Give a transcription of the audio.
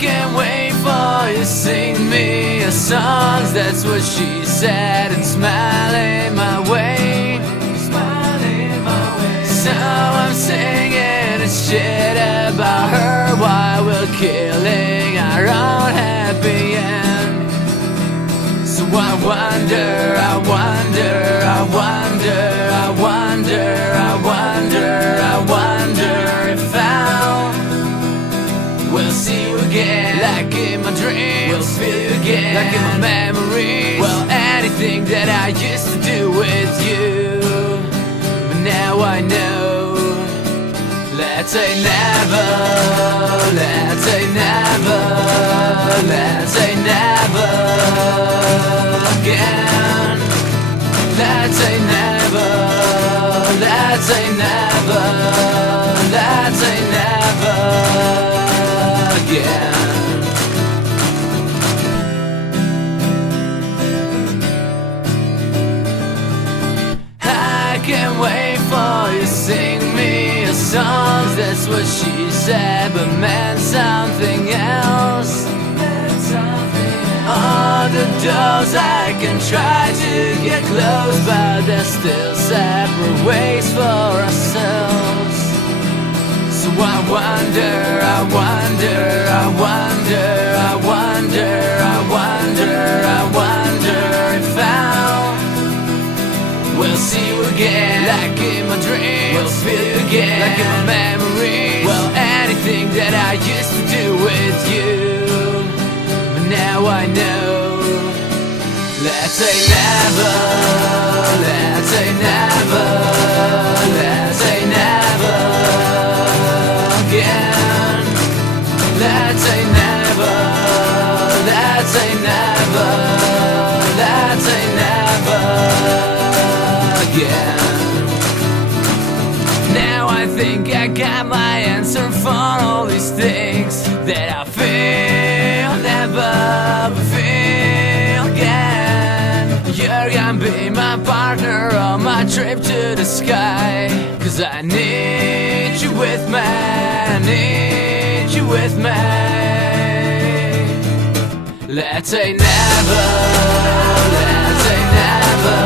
can't wait for you to sing me a song. That's what she said, and smiling my way. So I'm singing and shit about her while we're killing our own happy end. So I wonder, I wonder, I wonder, I wonder, I wonder, I wonder if I'll will see you again, like in my dreams. Will feel you again, like in my memories. Well, anything that I used to do with you, but now I know. Let's say never, let's say never, let's say never again. Let's say never, let's say never, let's say never again. I can't wait for you to sing me a song. That's what she said, but meant something else. All the doors I can try to get close, but there's still separate ways for ourselves. So I wonder, I wonder, I wonder, I wonder, I wonder, I wonder if I'll will see you again, like in my dreams. Will feel you again, like in my memories. Well, anything that I used to do with you, but now I know. Let's say never, let's say never, let's say never again. Let's say never, let's say never, let's say never again. Now I think I got my answer for all these things that I feel, never feel again. You're gonna be my partner on my trip to the sky, 'cause I need you with me, I need you with me. Let's say never, let's say never,